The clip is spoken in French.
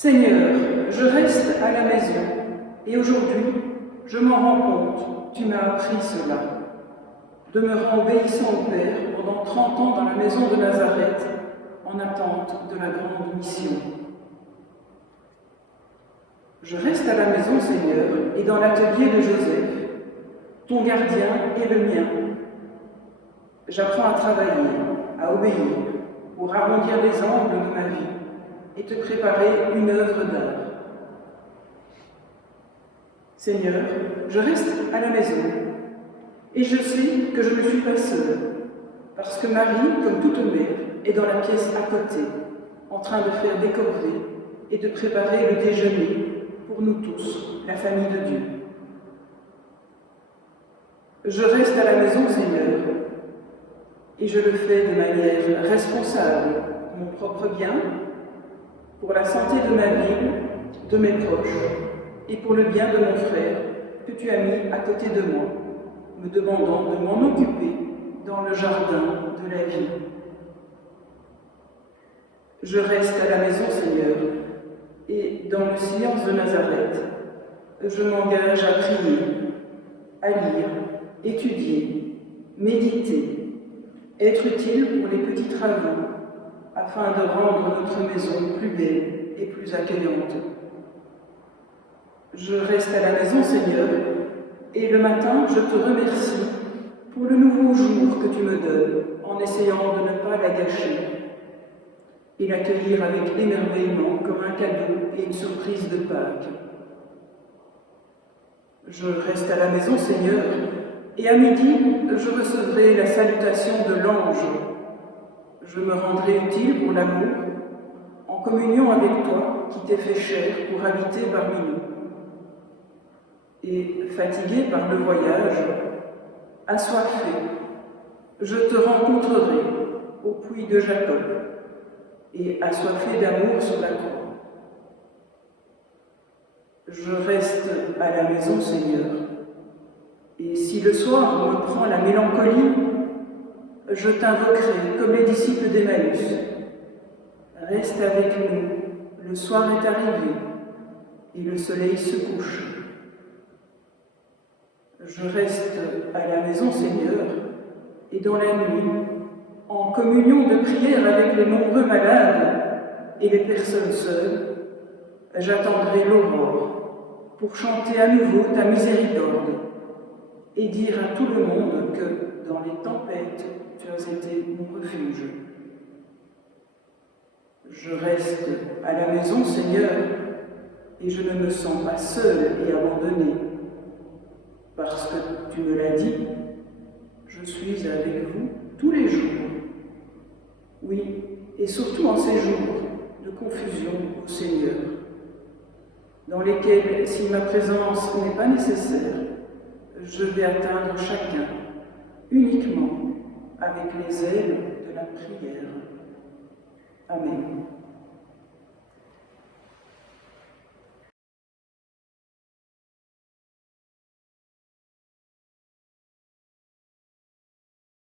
Seigneur, je reste à la maison, et aujourd'hui, je m'en rends compte, tu m'as appris cela. Demeurant obéissant au Père pendant 30 ans dans la maison de Nazareth, en attente de la grande mission. Je reste à la maison, Seigneur, et dans l'atelier de Joseph, ton gardien et le mien. J'apprends à travailler, à obéir, pour arrondir les angles de ma vie et te préparer une œuvre d'art. Seigneur, je reste à la maison, et je sais que je ne suis pas seule, parce que Marie, comme toute mère, est dans la pièce à côté, en train de faire des corvées et de préparer le déjeuner pour nous tous, la famille de Dieu. Je reste à la maison, Seigneur, et je le fais de manière responsable pour mon propre bien, pour la santé de ma ville, de mes proches, et pour le bien de mon frère que tu as mis à côté de moi, me demandant de m'en occuper dans le jardin de la vie. Je reste à la maison, Seigneur, et dans le silence de Nazareth, je m'engage à prier, à lire, étudier, méditer, être utile pour les petits travaux, afin de rendre notre maison plus belle et plus accueillante. Je reste à la maison, Seigneur, et le matin, je te remercie pour le nouveau jour que tu me donnes, en essayant de ne pas la gâcher et l'accueillir avec émerveillement comme un cadeau et une surprise de Pâques. Je reste à la maison, Seigneur, et à midi, je recevrai la salutation de l'ange. Je me rendrai utile pour l'amour, en communion avec toi qui t'es fait chair pour habiter parmi nous. Et fatigué par le voyage, assoiffé, je te rencontrerai au puits de Jacob et assoiffé d'amour sur la croix. Je reste à la maison, Seigneur, et si le soir me prend la mélancolie, je t'invoquerai comme les disciples d'Emmaüs. Reste avec nous, le soir est arrivé et le soleil se couche. Je reste à la maison, Seigneur, et dans la nuit, en communion de prière avec les nombreux malades et les personnes seules, j'attendrai l'aurore pour chanter à nouveau ta miséricorde et dire à tout le monde que, dans les tempêtes, tu as été mon refuge. Je reste à la maison, Seigneur, et je ne me sens pas seule et abandonnée, parce que tu me l'as dit, je suis avec vous tous les jours. Oui, et surtout en ces jours de confusion au Seigneur, dans lesquels, si ma présence n'est pas nécessaire, je vais atteindre chacun uniquement avec les ailes de la prière.